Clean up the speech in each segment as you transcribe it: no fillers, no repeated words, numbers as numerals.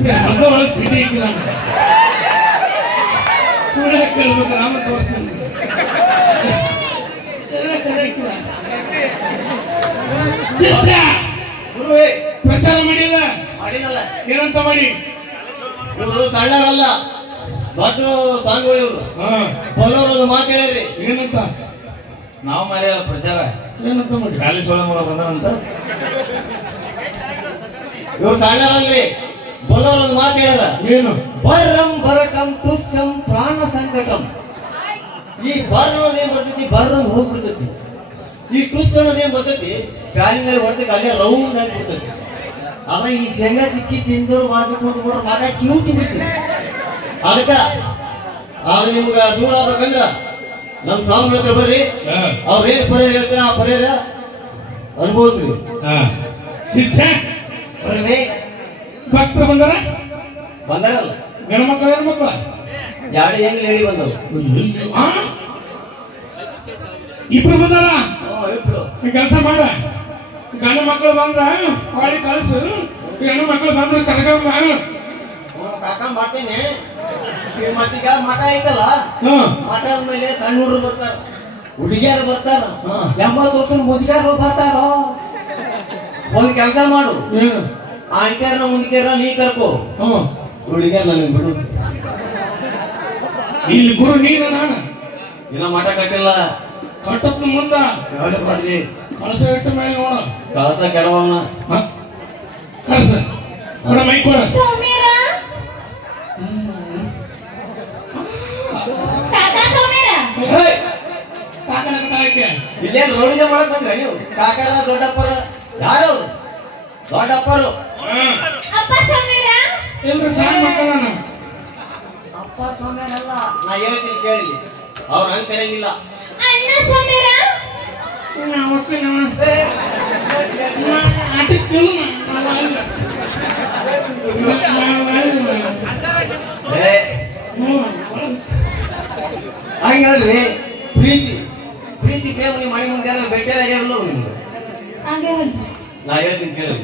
ಹಗ್ಗ ಒಳಗೆ ಚೀಟಿ ಹಾಕಿಲ್ಲ ಸುಳ್ಳು ಕೇಳ್ಬೇಕು ರಾಮ ತೋರಿಸ್ತೀನಿ ಪ್ರಚಾರ ಮಾಡಿಲ್ಲ ಏನಂತ ಮಾಡಿ ಇವರು ಸಣ್ಣರಲ್ಲ ದೊಡ್ಡ ಸಾಂಗ್ಗಳು ಇವರು ಬಲ್ಲವರು ಮಾತು ಹೇಳಿರಿ ಏನಂತ ನಾವು ಮಾಡಿಲ್ಲ ಪ್ರಚಾರ ಏನಂತ ಮಾಡಿ ಖಾಲಿ ಸೋಳ ಮೂಲ ಬಂದಂತ ಇವ್ರು ಸಣ್ಣರಲ್ರಿ ಬಲ್ಲವರು ಒಂದು ಮಾತು ಹೇಳ್ಯಾರ ಏನು ಬರ್ರಂ ಬರಟಂ ತುಸ್ಸಂ ಪ್ರಾಣ ಸಂಕಟಂ ಈ ಬರ್ ಅನ್ನೋದೇನ್ ಬರ್ತೈತಿ ಬರ್ರಂಗ್ ಹೋಗ್ಬಿಡ್ತೈತಿ ಈ ಟುಸ್ ಅನ್ನೋದೇನ್ ಬರ್ತೈತಿ ಕಾಲಿನಲ್ಲಿ ಹೊರತಕ್ಕೆ ಅಲ್ಲೇ ರೌಂಡ್ ಆಗಿ ಬಿಡ್ತೈತಿ ಆದ್ರೆ ಈ ಶೇಂಗಾ ಚಿಕ್ಕಿ ತಿಂದವ್ರು ಮಾಡ್ಕೊಂಡು ಮಾಡ ಕಿವುಚಿ ಬಿಡ್ತೀವಿ ಅದಕ್ಕ ಆದ್ರೆ ನಿಮ್ಗ ದೂರ ಆಗ್ಬೇಕಂದ್ರ ನಮ್ ಸ್ವಾಮಿಗಳ ಹತ್ರ ಬರ್ರಿ ಅವ್ರೇನ್ ಪರಿಹಾರ ಹೇಳ್ತಾರ ಆ ಪರಿಹಾರ ಅನುಭವಿಸ್ರಿ ಶಿಕ್ಷೆ ಬರ್ರಿ ಭಕ್ತರು ಬಂದಾರ ಬಂದಾರಲ್ಲ ಗಂಡ ಮಕ್ಕಳ ಹೆಣ್ಮಕ್ಳ ಯಾಡಿ ಹೆಂಗ್ ಹೇಳಿ ಬಂದವು ಇಬ್ರು ಬಂದಾರ ಇಬ್ರು ಕೆಲಸ ಮಾಡ ಗಂಡ ಮಕ್ಕಳು ಬಂದ್ರ ಹೊಳಿ ಕಳಿಸು ಹೆಣ್ಣು ಮಕ್ಕಳು ಬಂದ್ರೆ ಕರ್ಕೊಂಡ ಕಾಕ ಮಾಡ್ತೇನೆ ಮತ್ತೀಗ ಮಠ ಐತಲ್ಲ ಮಠ ಆದ್ಮೇಲೆ ಸಣ್ಣ ಹುಡುಗರು ಬರ್ತಾರ ಹುಡುಗಿಯರು ಬರ್ತಾರ 80 ವರ್ಷದ ಮುದುಕಿಯರು ಬರ್ತಾರ ಒಂದ್ ಕೆಲಸ ಮಾಡು ಆಂಟಿಯರ್ನ ಮುಂದಿಕೆಯರ ನೀ ಕರ್ಕೋ ಹುಡುಗಿಯರ್ ನನಗೆ ಬಿಡು ಇಲ್ಲಿ ಗುರು ನೀನು ನಾನು ಇನ್ನ ಮಠ ಕಟ್ಟಿಲ್ಲ ಕಟ್ಟಪ್ಪ ಮುಂದ ಮಾಡ್ದಿ ಕಳಸ ಇಟ್ಟ ಮೇಲೆ ನೋಡ ಕಳಸ ಕೆಡವನ ಕಳಸ ಕೊಡ ಮೈ ಕೊಡ ಇಲ್ಲೇನು ರೋಡಿಗೆ ಮಾಡಕ್ ಬಂದ್ರೆ ನೀವು ಕಾಕರ ದೊಡ್ಡಪ್ಪರ ಯಾರು ದೊಡ್ಡಪ್ಪರು ಅಪ್ಪ ಸ್ವಾಮಿಯರಲ್ಲ ನಾ ಹೇಳ್ತೀನಿ ಕೇಳಿಲಿ ಅವ್ರ ಹಂಗ ಕರೆಯಂಗಿಲ್ಲ ಹಂಗಲ್ರಿ ಪ್ರೀತಿ ಪ್ರೀತಿ ಪ್ರೇಮ ನಿಮ್ಮ ಮನೆ ಮುಂದೆ ಭೇಟಿಯಾಗಿಲ್ಲ ನಿಮ್ಗೆ ನಾ ಹೇಳ್ತೀನಿ ಕೇಳಿ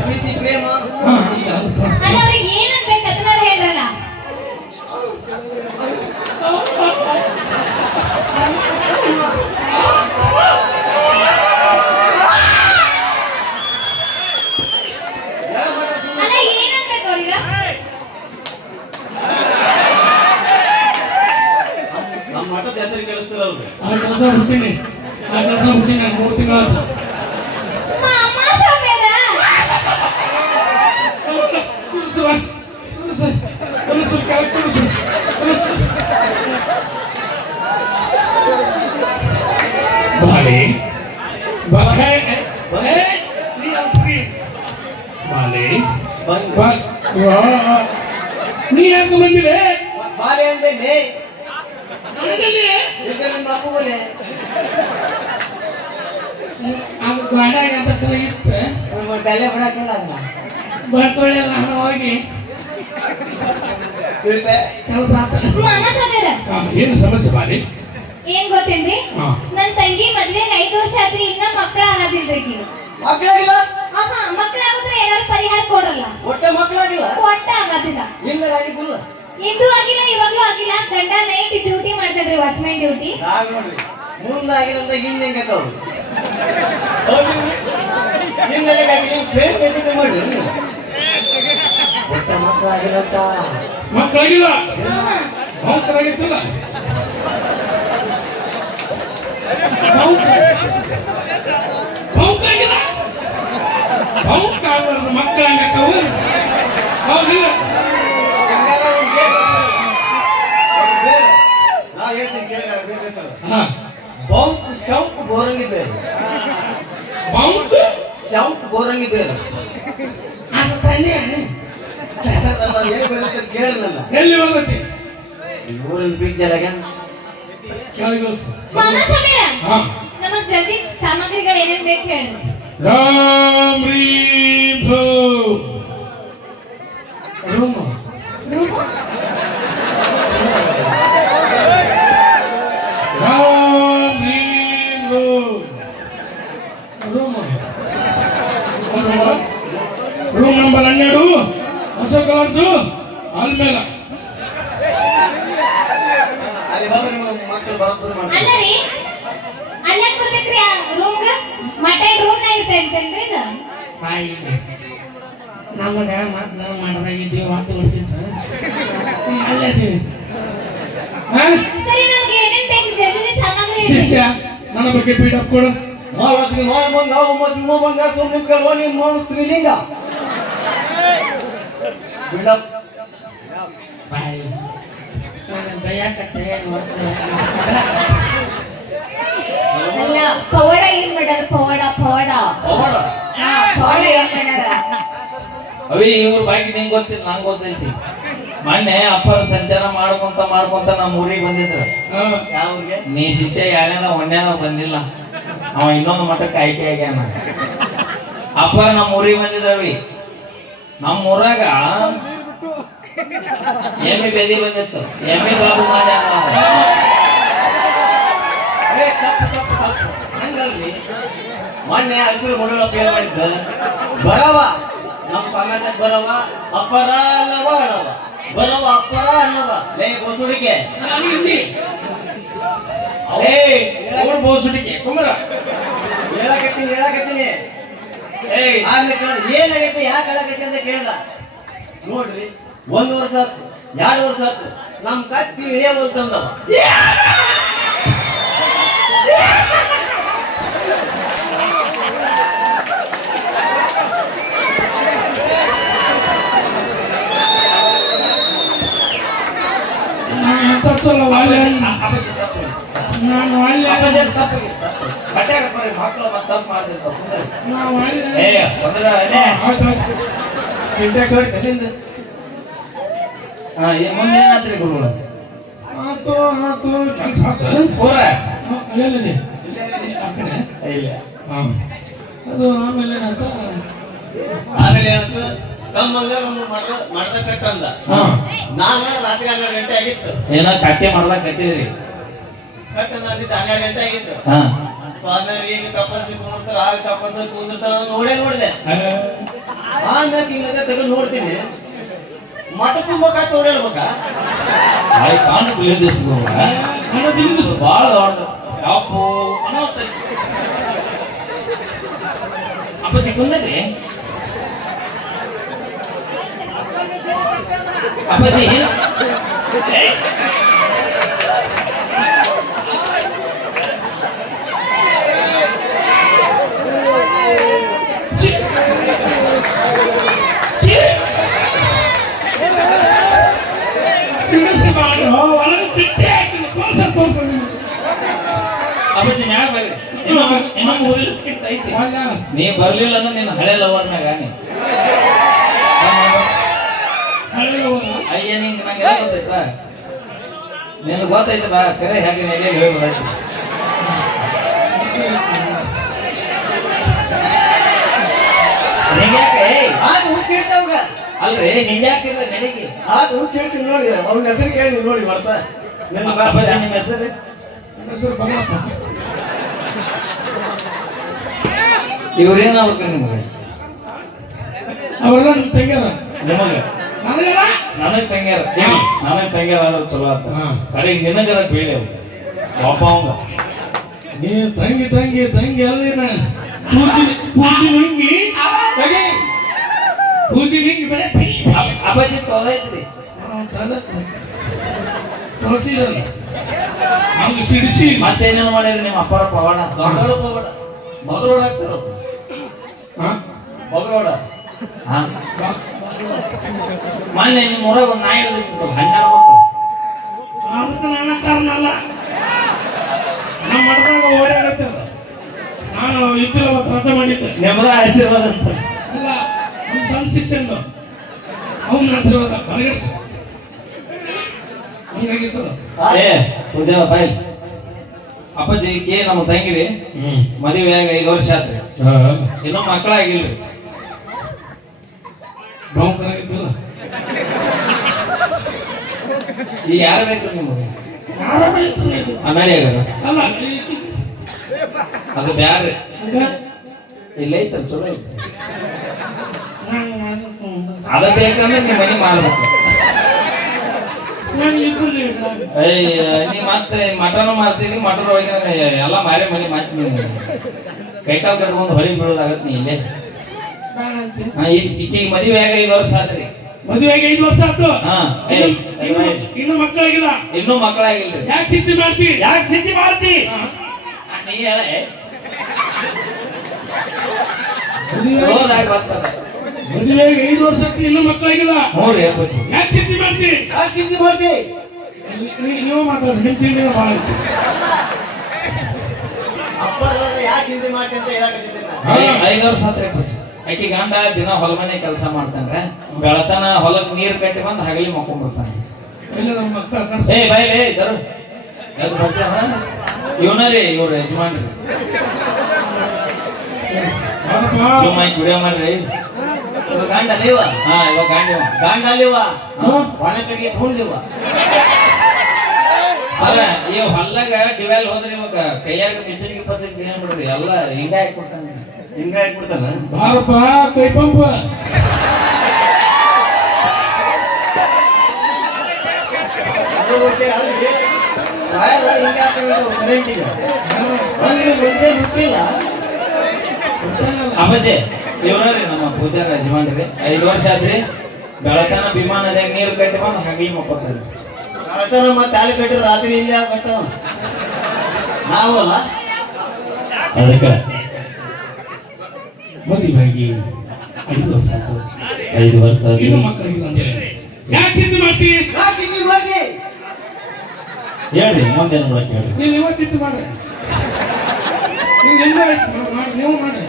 ಪ್ರೀತಿ ಪ್ರೇಮ ನಮ್ಮ ಮಠದ ಹೆಸರು ಕೇಳಿಸ್ತಾರ ಅವ್ರು ಆ ಕೆಲಸ ಹುಡ್ತೀನಿ 3 ತಿಂಗಳ ನೀ ಯಾಕೆ ಬಂದಿದೆ ಬಾಲೆ ಅಂದೇನೆ ನಿಮ್ಮ ಅಪ್ಪ ಬೋಲೆ ಗಾಡಿಯಾಗ ಅಂತ ಚೆನ್ನಾಗಿತ್ತು ತಲೆ ಬಿಡಕ್ಕಿಲ್ಲ ಬರ್ಕೊಳ್ಳಿ ನಾನು ಹೋಗಿ ಕೆಲಸ ಏನು ಸಮಸ್ಯೆ ಬಾಲಿ ಏನ್ ಗೊತ್ತೇನ್ರಿ ನನ್ ತಂಗಿ ಮದ್ವೆಗೆ 5 ವರ್ಷ ಆದ್ರಿ ಇನ್ನ ಮಕ್ಕಳ ಆಗದಿಲ್ರಿ ಮಕ್ಕಳಾಗಿಲ್ಲ ಮಕ್ಕಳಾಗಿದ್ರೆ ಏನಾದ್ರು ಪರಿಹಾರ ಕೊಡಲ್ಲ ಒಟ್ಟೆ ಮಕ್ಕಳಾಗಿಲ್ಲ ಒಟ್ಟ ಆಗದಿಲ್ಲ ಹಿಂಗಾಗಿಲ್ಲ ಇಂದು ಆಗಿಲ್ಲ ಇವಾಗ್ಲೂ ಆಗಿಲ್ಲ ಗಂಡ ನೈಟ್ ಡ್ಯೂಟಿ ಮಾಡ್ತಾರ್ರಿ ವಾಚ್ಮ್ಯಾನ್ ಡ್ಯೂಟಿ ನೋಡ್ರಿ ಮುಂದಾಗಿರಂದ ಹಿಂದೆ ಹೆಂಗತ್ತವ್ರು ಹಿಂದೆ ಚೇಳಿ ಮಾಡ್ರಿ ಒಟ್ಟ ಮಕ್ಕಳಾಗಿರತ್ತ ಮಕ್ಕಳಾಗಿಲ್ಲ ಮಕ್ಕಳಾಗಿತ್ತಿಲ್ಲ ಮಕ್ಕಳಾಗತ್ತವು ಹೌದಿಲ್ಲ ನಾ ಹೇಳ್ತೀನಿ ಕೇಳಿ ಬೌಂಕ್ ಶೌಕ್ ಬೋರಂಗಿ ಬೇರೆ ಬೌಂಕ್ ಶೌಕ್ ಬೋರಂಗಿ ಬೇರೆ ಕೇಳಿಲ್ಲ ಎಲ್ಲಿ ಬರ್ತೈತಿ ಊರಲ್ಲಿ ಬಿಗ್ ಜಲಾಗ ನಮಗ್ ಜಲ್ದಿ ಸಾಮಗ್ರಿಗಳು ಏನೇನ್ ಬೇಕು ಹೇಳ್ರಿ ರೀಂ ಭೂಂ. ರೂಮ್ ರೂಮು ರಾಮ್ ರೀಂ room. Room room number 12 Ashok ಅವರ್ದು ಆಲ್ಮೇಲ. ಅಲ್ಲಿ ಬಂದ್ರೆ ನಿಮ್ಮ ಮಕ್ಕಳು ಬರೋಬ್ಬರಿ ಅಲ್ಲ ಮಾಡ್ತಾರೆ. ರೀ ಅಲ್ಲಾಕ್ ಬರ್ಬೇಕ್ರಿ ಆ ರೂಮ್ಗ ಮಟ ರೂಮ್ನಾಗ ಇರ್ತೈತೇನ್ರಿ ಇದು ಬಾಯಿ ನಮಗ ಮೊದ್ಲು ಮಾಡ್ದಾಗಿದ್ದೀವಿ ಮಾತು ಹೊಡ್ಸಿಟ್ರ ಅಲ್ಲದೀವಿ. ಸರಿ ನಮ್ಗೆ ಏನೇನ್ ಬೇಕು ಜಲ್ದಿ ಸಾಮಗ್ರಿ ಹೇಳಿ. ಶಿಷ್ಯ ನನ್ನ ಬಗ್ಗೆ ಪೀಡಪ್ ಕೊಡು. ಮಾಲಶ್ರೀ ಮಾಯಮಂಗ ಉಮ್ಮಶ್ರೀ ಮೋಮಂಗ ಸೋಮಲಿಂಗಗಳು ನಿಮ್ಮ ಮೌನ ಸ್ತ್ರೀಲಿಂಗ ಬಿಡಪ್ ಬಾಯಿ ನಾನು ಬೈಯಾಕತ್ತೆ ಅಲ್ಲ ಪವಾಡ ಏನ್ ಮಾಡ್ಯಾರ ಪವಾಡ ಪವಾಡ ಅವಡ ಹಾ ಪವಾಡ ಏನ್ ಮಾಡ್ಯಾರ ಅವಿ ಇವ್ರ ಬಾಕಿ ನಿಂಗೆ ಗೊತ್ತಿಲ್ಲ ನಂಗೆ ಗೊತ್ತೈತಿ. ಮೊನ್ನೆ ಅಪ್ಪರ ಸಂಚಾರ ಮಾಡ್ಕೊಂತ ನಮ್ಮ ಊರಿಗೆ ಬಂದಿದ್ರು. ಯಾವ್ರಿಗೆ ನೀ ಶಿಷ್ಯ ಯಾರ್ಯಾನ ಒಂದ್ಯಾನ ಬಂದಿಲ್ಲ, ಅವ ಇನ್ನೊಂದು ಮಠಕ್ಕೆ ಆಯ್ಕೆ ಆಗ್ಯಾನ. ಅಪ್ಪರ ನಮ್ಮ ಊರಿಗೆ ಬಂದಿದ್ರವಿ. ನಮ್ಮ ಊರಾಗ ಎಮ್ಮಿ ಬೆದಿ ಬಂದಿತ್ತು. ಎಮ್ಮಿ ಬಾಬು ಮಾಡ್ಯಾನ ನಾವು. ಏ ತಪ್ಪು ಹಂಗಲ್ರಿ. ಮೊನ್ನೆ ಹಸಿರು ಮುಳುಗಳ ಪೇರ್ ಮಾಡಿದ್ದ ಬರವ ನಮ್ಮ ಸಮೇತ ಬರವ ಅಪ್ಪರ ಅನ್ನವ ಅಣವ ಬರವ ಅಪ್ಪರ ಅನ್ನವ ಲೇ ಗೋಸುಡಿಕೆ ಅವ್ರು ಬೋಸುಡಿಕೆ ಕುಮಾರ ಹೇಳಕತ್ತೀನಿ ಏಯ್ ಏನಾಗೈತೆ ಯಾಕೆ ಹೇಳಕತ್ತಿ ಅಂತ ಕೇಳ್ದ. ನೋಡ್ರಿ 1 ವರ್ಷ ಆತು 2 ವರ್ಷ ಆತು ನಮ್ ಕತ್ತಿ ಇಳಿಯವಲ್ತಂದವ. ಎಂತ ಚಲೋ ವಾಲ್ಯ ನಾನು ವಾಲ್ಯ ಮಕ್ಕಳು ತಪ್ಪು ಮಾಡ್ತಿರ್ತಾವ. ನಾ ವಾಲ್ಯ ಏ ಬಂದ್ರ ಸಿಂಟ್ಯಾಕ್ಸ್ ಹೊಡಿತೆ ನಿಂದು. ಮುಂದೆ ಏನಾತ್ರಿ ಗುರುಗಳು? ಆತು ಆತು ಕೆಲಸ ಆತು ಪೂರ ಅಲ್ಲೆಲ್ಲಿದೆ ಆ ಕಡೆ ಇಲ್ಲ ಹಾಂ ಅದು ಆಮೇಲೆ ಏನಾಯ್ತ ಆಮೇಲೆ ಏನಾಯ್ತು ಸಂಬಂಧ ನಮ್ಮ ಮಾಡ್ದ ಕಟ್ಟಂದ. ಹಾಂ ನಾನು ರಾತ್ರಿ 12 ಗಂಟೆ ಆಗಿತ್ತು ಏನೋ ಕಟ್ಟಿ ಮಾಡ್ಲಾಕ ಕಟ್ಟಿದ್ರಿ. ಕಟ್ಟಂದ ಅಂದಿದ್ದು 12 ಗಂಟೆ ಆಗಿತ್ತು. ಹಾ ಸ್ವಾಮಿಯವ್ರು ಈಗ ತಪಸ್ಸಿ ಕುಂದಿರ್ತಾರ ಆಗ ತಪಸ್ಸಿ ಕುಂದಿರ್ತಾರ ನೋಡಿದೆ. ಆಮೇಲೆ ಹಿಂಗದ ತೆಗೆದು ನೋಡ್ತೀನಿ ಮಠ ತುಂಬಕ ಓಡಾಡ್ಬೇಕ. ಐ ಕಾಂಟ್ ಬಿಲೀವ್ ದಿಸ್ ಗುರು. ಭಾಳ ದೊಡ್ಡ ಅಪ್ಪು ಅಪ್ಪಾಜಿ ಕುಂದ್ರಿ. ಅಪ್ಪಾಜಿ ಒಳಗೆ ಚಿಟ್ಟೆ ಹಾಕಿ ಕೋಲ್ಸರ್ ತೋರ್ಕೊಂಡು ಅಪ್ಪಾಜಿ ಮ್ಯಾಲ ಬರ್ರಿ. ಇನ್ನೊಂದು ಓದಿಸ್ಕಿಟ್ ಐತಿ. ನೀ ಬರ್ಲಿಲ್ಲ ಅಂದ್ರೆ ನಿನ್ನ ಹಳೆ ಲವರ್ ಮ್ಯಾಗ ನೀ ಅಯ್ಯ ನಿಂಗೆ ನಂಗೆ ಗೊತ್ತೈತಾ ನಿನಗೆ ಗೊತ್ತೈತೆ ಬಾ ಕರೆ ಹೇಗೆ ನೆಲೆ ಹೇಳ್ಬೋದಾಯ್ತು. ಹಿಂಗ್ಯಾಕೆ ಅದು ಹುಚ್ಚಿಡ್ತಾವಾಗ ಅಲ್ರಿ ಹಿಂಗ್ಯಾಕಿಲ್ಲ ನೆಲೆಗೆ ಅದು ಹುಚ್ಚಿಡ್ತೀನಿ ನೋಡಿ ಅವ್ನ ಹೆಸರು ಕೇಳಿ ನೋಡಿ ಬರ್ತಾ ನಿಮ್ಮ ಅಪ್ಪಾಜಿ ನಿಮ್ಮ ಹೆಸರು ಇವ್ರೇನಾಗ್ಬೇಕು ನಿಮಗೆ? ಅವೆಲ್ಲ ನಿಮ್ಮ ತಂಗ್ಯಾರ ನಿಮಗೆ ನನಗರ ನನಗ್ ತಂಗ್ಯಾರ ನನಗ್ ತಂಗ್ಯಾರ ಆದ್ರೆ ಚಲೋ ಆತ. ಹಾ. ಕಡೆಗೆ ನಿನಗರ ಬೀಳಿ ಅವು ಒಬ್ಬ ಅವಂಗ ನೀ ತಂಗಿ ತಂಗಿ ತಂಗಿ ಅಲ್ಲಿನ ಪೂಜಿ ಪೂಜಿ ನಿಂಗಿ ಪೂಜಿ ನಿಂಗಿ ಬರೀ ತಂಗಿ ಅಪ್ಪಾಜಿ ತೊದೈತ್ರಿ. ತೋರಿಸಿರಲ್ಲ ಹಂಗೆ ಸಿಡಿಸಿ ಮತ್ತೇನೇನು ಮಾಡಿರಿ ನಿಮ್ಮ ಅಪ್ಪರ ಪವಾಡ? ಮಗರೋಡ ಆಗ್ತಾರ ಹಾಂ ಮಗರೋಡ ಹಾ ಮೊನ್ನೆ ನಿಮ್ಮ ಊರಾಗ ಒಂದು ನಾಯಿ ಹಿಡಿದಿತ್ತು 12 ಮಕ್ಕಳು. ಅದಕ್ಕೆ ನನ್ನ ಕಾರಣ ಅಲ್ಲ ನಮ್ಮ ಮಠದಾಗ ಓಡಾಡತ್ತಲ್ಲ ನಾನು ಇದ್ದಿಲ್ಲ ಅವತ್ತು ರಜೆ ಮಾಡಿದ್ದೆ ನಿಮ್ಮದ ಆಶೀರ್ವಾದ ಅಂತ. ಅಲ್ಲ ನಮ್ಮ ಸಣ್ಣ ಶಿಷ್ಯಂದು ಅವನ ಆಶೀರ್ವಾದ ಹೊರಗಡೆ ಹಂಗಾಗಿತ್ತು ಏ ಪೂಜಾ ಬಾಯ್ ಅಪ್ಪಾಜಿಗೆ ನಮ್ಮ ತಂಗಿರಿ ಮದುವೆ ಆಗಿ 5 ವರ್ಷ ಆತ್ರಿ ಇನ್ನೂ ಮಕ್ಕಳಾಗಿಲ್ರಿ ಬಾವುಕರಾಗಿದ್ದಿಲ್ಲ ಈಗ ಯಾರು ಬೇಕು ನಿಮಗೆ ಯಾರ ಬೇಕು ಆಮೇಲೆ ಆಗದ ಅಲ್ಲ ಅದು ಬ್ಯಾಡ್ರಿ ಇಲ್ಲ ಐತಲ್ಲ ಚಲೋ ಐತಿ ಅದ ಬೇಕಂದ್ರೆ ನಿಮ್ಮ ಮನೆ ಮಾಡ್ಬೇಕು ನೀ ಮತ್ತೆ ಮಟನ್ ಮಾರ್ತೀನಿ ಮಟನ್ ಒಳಗೆ ಎಲ್ಲ ಮಾರಿ ಮನೆ ಮಾಡ್ತೀನಿ ಕೈಕಾಲ್ ಕಟ್ಕೊಂಡು ಹೊರಗೆ ಬೀಳೋದಾಗತ್ತೆ ನೀ ಇಲ್ಲೇ ಈಗ ಮದುವೆ ಆಗ 5 ವರ್ಷ ಆತ್ರಿ ಮದುವೆಗೆ 5 ವರ್ಷ ಆಯ್ತು ಹಾ ಇನ್ನು ಮಕ್ಕಳಾಗಿಲ್ಲ ಇನ್ನೂ ಮಕ್ಕಳಾಗಿಲ್ರಿ ಯಾಕೆ ಚಿಂತೆ ಮಾಡ್ತಿ ಯಾಕೆ ಚಿಂತೆ ಮಾಡ್ತಿ ನೀ ಹೇಳ ಹೋದಾಗ ಬರ್ತದ ಮದುವೆಗೆ 5 ವರ್ಷಕ್ಕೆ ಇನ್ನೂ ಮಕ್ಕಳಾಗಿಲ್ಲ ನೋಡ್ರಿ ಯಾಕೆ ಚಿಂತೆ ಮಾಡ್ತಿ ಯಾಕೆ ಚಿಂತೆ ಮಾಡ್ತಿ ನೀವು ಮಾತಾಡ್ರಿ ನಿಮ್ ಚಿಂತೆ ಭಾಳ ಐತಿ ಅಪ್ಪ ಯಾಕೆ ಚಿಂತೆ ಮಾಡ್ತಿ ಅಂತ ಹೇಳಕತ್ತಿದ್ದೆ ನಾನು. 5 ವರ್ಷ ಆತ್ರಿ ಆಕಿ ಗಂಡ ದಿನ ಹೊಲ ಮನೆ ಕೆಲಸ ಮಾಡ್ತಾನ್ರೆ ಬೆಳತನ ಹೊಲಕ್ ನೀರ್ ಕಟ್ಟಿ ಬಂದ್ ಹಗಲಿ ಮಕ್ಕೊಂಡ್ಬಿಡ್ತಾನೆ ಇಲ್ಲ ನಮ್ಮ ಮಕ್ಕ ಏ ಬೈಲೇ ಇದ್ದರು ಇವನರಿ ಇವ್ರ ಯಜಮಾನ್ರಿ ಸುಮ್ಮ ವಿಡಿಯೋ ಮಾಡ್ರಿ ಇವ ಗಂಡ ಅಲ್ಲಿವ ಹಾ ಇವಾಗ ಗಾಂಡಿ ಗಂಡ ಅಲ್ಲಿವ ಒಣ ಕಡೆಗೆ ತಗೊಂಡಿವ ಅಲ್ಲ ಈ ಹೊಲ್ದಾಗ ಡಿವೈಲ್ ಹೋದ್ರೆ ಇವಾಗ ಕೈಯಾಗ ಮಿಚನಿಗೆ ಪಚ್ಚಕ್ಕೆ ಏನ್ ಬಿಡ್ರಿ ಎಲ್ಲ ಹಿಂಗ ಹಾಕ್ಬಿಡ್ತಾನೆ ಹಿಂಗಾಗಿ ಬಿಡ್ತಾನ ಬಾರಪ್ಪ ಕೈ ಪಂಪ ಅದು ಬಿಟ್ಟೆ ಅವ್ರಿಗೆ ವೈರ್ ಹಿಂಗೆ ಹಾಕೊಂಡು ಕರೆಂಟಿಗೆ ಅಂದ್ರೆ ಮುಂಚೆ ಬಿಟ್ಟಿಲ್ಲ ಅಪ್ಪಾಜಿ ಇವ್ರಿ ನಮ್ಮ ಪೂಜಾರ ಯಜಮಾನ್ರಿ 5 ವರ್ಷ ಆದ್ರಿ ಬೆಳತನ ವಿಮಾನದಾಗ ನೀರು ಕಟ್ಟಿ ಬಂದು ಹಗಲಿ ಮಕ್ಕೋತಾರೆ ನಮ್ಮ ತಾಲಿ ಕಟ್ಟಿ ರಾತ್ರಿ ಇಲ್ಲ ಕಟ್ಟ ನಾವಲ್ಲ ಅದಕ್ಕೆ ಮದುವೆಗೆ 5 ವರ್ಷ ಆಯ್ತು 5 ವರ್ಷ ಇನ್ನೂ ಮಕ್ಕಳಿಗಿಲ್ಲ ಅಂತ ಹೇಳಿ ಯಾಕೆ ಚಿಂತೆ ಮಾಡ್ತಿ ಯಾಕೆ ಹಿಂಗೆ ಮಾಡ್ತಿ ಹೇಳ್ರಿ ಮುಂದೇನು ಬಿಡಕ್ಕೆ ಹೇಳ್ರಿ ನೀವು ಇವತ್ತು ಚಿಂತೆ ಮಾಡ್ರಿ ನೀವು ಹೆಂಗ ನೀವು ಮಾಡ್ರಿ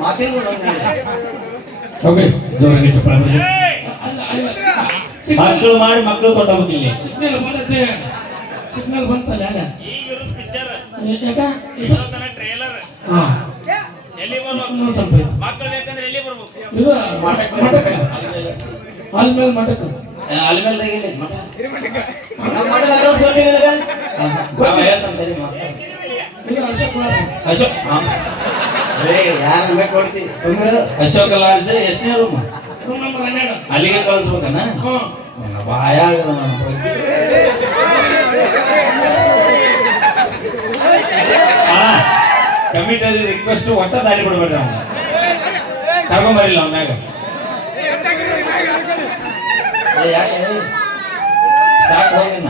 ಮಾತೇನು ಓಕೆ ಜೋರಾಗಿ ಚಪ್ಪಾಳೆ ಅಲ್ಲ ಅಲ್ಲ ಮಕ್ಕಳು ಮಾಡಿ ಮಕ್ಕಳು ಕೊಟ್ಟೋಗ್ತಿಲ್ಲ ಸಿಗ್ನಲ್ ಬಂದತ್ತೆ ಸಿಗ್ನಲ್ ಬಂತಲ್ಲ ಯಾಕ ಯಾಕ ಹಾ ಇನ್ನೊಂದು ಸ್ವಲ್ಪ ಇದು. ಇದು ಮಠಕ್ಕೆ ಆಲ್ಮೇಲೆ ಮಠಕ್ಕೆ ಅಲ್ಲಿ ಮೇಲೆ ತೆಗಿಲಿ ಮಠ ನಮ್ಮ ಮಠದ ಅಡ್ರೆಸ್ ಗೊತ್ತಿಲ್ಲ ಹೇಳ್ತಾನೆ ಮಾಸ್ತರ್ ಇದು ಅಶೋಕ್ ಕುಮಾರ್. ಅಶೋಕ್ ಯಾರು ಬೇಕು ಕೊಡ್ತಿ ಸುಮ್ಮನೆ ಅಶೋಕ ಲಾಡ್ಜ್ ಎಷ್ಟನೇ ರೂಮ್ ರೂಮ್ ನಂಬರ್ 12. ಅಲ್ಲಿಗೆ ಕಳಿಸ್ಬೇಕನ್ನ ಹ್ಮ್ ಬಾಯಾಗ ಕಮಿಟಿ ರಿಕ್ವೆಸ್ಟ್ ಒಟ್ಟ ದಾರಿ ಬಿಡ್ಬೇಡ್ರಿ ಅವ್ನ ಕರ್ಕೊಂಬರಿಲ್ಲ ಅವನ್ಯಾಗ ಸಾಕು ಹೋಗಿನ